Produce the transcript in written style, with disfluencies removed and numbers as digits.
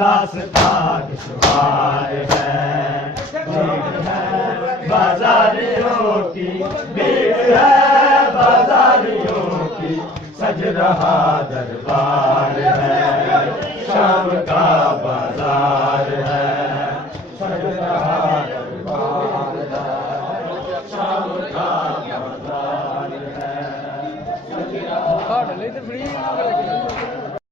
रास्ता दुश्वार है, बाजारियों की भीड़ है, बाजारियों की सज रहा दरबार है, शाम का बाजार है, सज रहा दरबार है, शाम का बाजार है, सज रहा